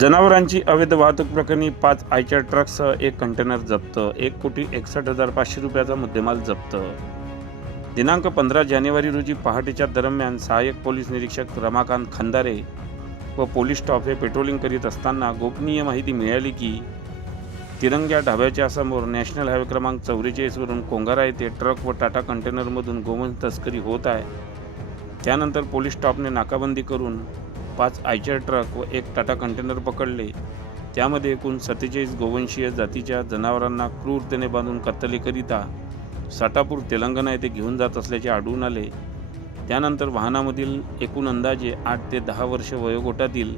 जनावरांची अवैध वाहतूक प्रकरणी पाच आयच्या ट्रकसह एक कंटेनर जप्त एक कोटी एकसष्ट हजार पाचशे रुपयाचा मुद्देमाल जप्त. दिनांक पंधरा जानेवारी रोजी पहाटेच्या दरम्यान सहाय्यक पोलीस निरीक्षक रमाकांत खंदारे व पोलीस स्टॉप हे पेट्रोलिंग करीत असताना गोपनीय माहिती मिळाली की तिरंग्या ढाब्याच्या समोर नॅशनल हायवे क्रमांक चौवेचाळीसवरून कोंगारा येथे ट्रक व टाटा कंटेनरमधून गोवंश तस्करी होत आहे. त्यानंतर पोलीस स्टॉपने नाकाबंदी करून पाच आयचर ट्रक व एक टाटा कंटेनर पकडले. त्यामध्ये एकूण सत्तेचाळीस गोवंशीय जातीच्या जनावरांना क्रूरतेने बांधून कत्तलीकरिता साटापूर तेलंगणा येथे घेऊन जात असल्याचे आढळून आले. त्यानंतर वाहनामधील एकूण अंदाजे आठ ते दहा वर्ष वयोगटातील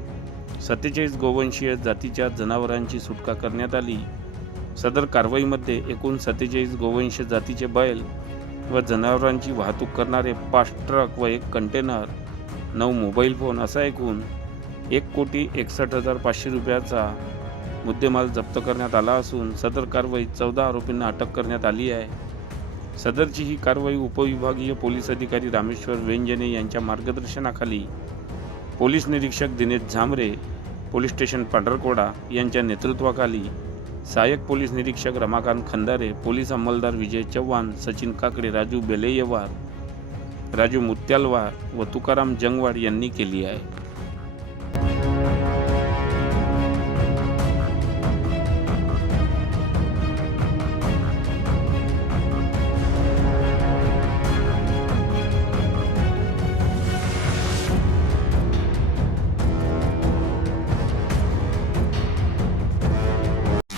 सत्तेचाळीस गोवंशीय जातीच्या जनावरांची सुटका करण्यात आली. सदर कारवाईमध्ये एकूण सत्तेचाळीस गोवंश जातीचे बैल व जनावरांची वाहतूक करणारे पाच ट्रक व एक कंटेनर नऊ मोबाईल फोन असा एकूण एक कोटी एकसष्ट हजार पाचशे रुपयाचा मुद्देमाल जप्त करण्यात आला असून सदर कारवाईत चौदा आरोपींना अटक करण्यात आली आहे. सदरची ही कारवाई उपविभागीय पोलीस अधिकारी रामेश्वर वेंजने यांच्या मार्गदर्शनाखाली पोलीस निरीक्षक दिनेश झांबरे पोलीस स्टेशन पांढरकोडा यांच्या नेतृत्वाखाली सहाय्यक पोलीस निरीक्षक रमाकांत खंदारे पोलीस अंमलदार विजय चव्हाण सचिन काकडे राजू बेलेयवार राजू मुत्यालवार व तुकाराम जंगवाड यांनी केली आहे.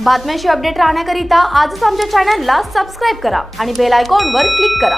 बातम्यांशी अपडेट राहण्याकरिता आजच आमच्या चॅनलला सबस्क्राईब करा आणि बेल आयकॉनवर क्लिक करा.